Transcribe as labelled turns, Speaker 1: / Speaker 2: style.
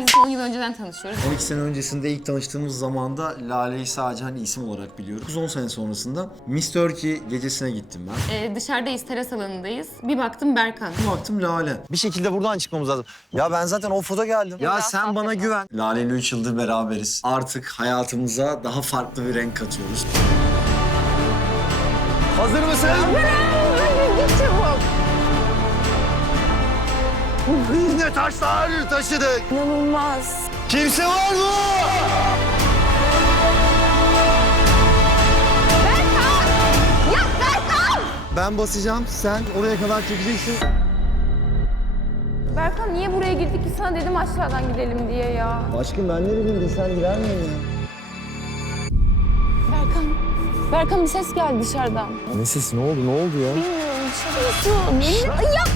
Speaker 1: Biz 10 yıl önceden tanışıyoruz.
Speaker 2: 12 sene öncesinde ilk tanıştığımız zamanda Lale'yi sadece hani isim olarak biliyoruz. 10 sene sonrasında Miss Turkey gecesine gittim ben.
Speaker 1: Ee, dışarıdayız, teras alanındayız. Bir baktım Berkan.
Speaker 2: Bir baktım Lale.
Speaker 3: Bir şekilde buradan çıkmamız lazım. Ya ben zaten o foto geldim. Ya sen bana güven.
Speaker 2: Lale ile 3 yıldır beraberiz. Artık hayatımıza daha farklı bir renk katıyoruz.
Speaker 3: Hazır mısın? Biz ne taşlar taşıdık.
Speaker 4: İnanılmaz.
Speaker 3: Kimse var mı? Ben basacağım, sen oraya kadar çekeceksin.
Speaker 4: Berkan niye buraya girdik ki sana dedim aşağıdan gidelim diye ya.
Speaker 3: Aşkım ben ne dedim, sen girer miyim ya?
Speaker 4: Berkan. Berkan bir ses geldi dışarıdan.
Speaker 3: Ne sesi, ne oldu, ne oldu ya?
Speaker 4: Bilmiyorum dışarı nasıl? Ay, yapma yapma o ne ya?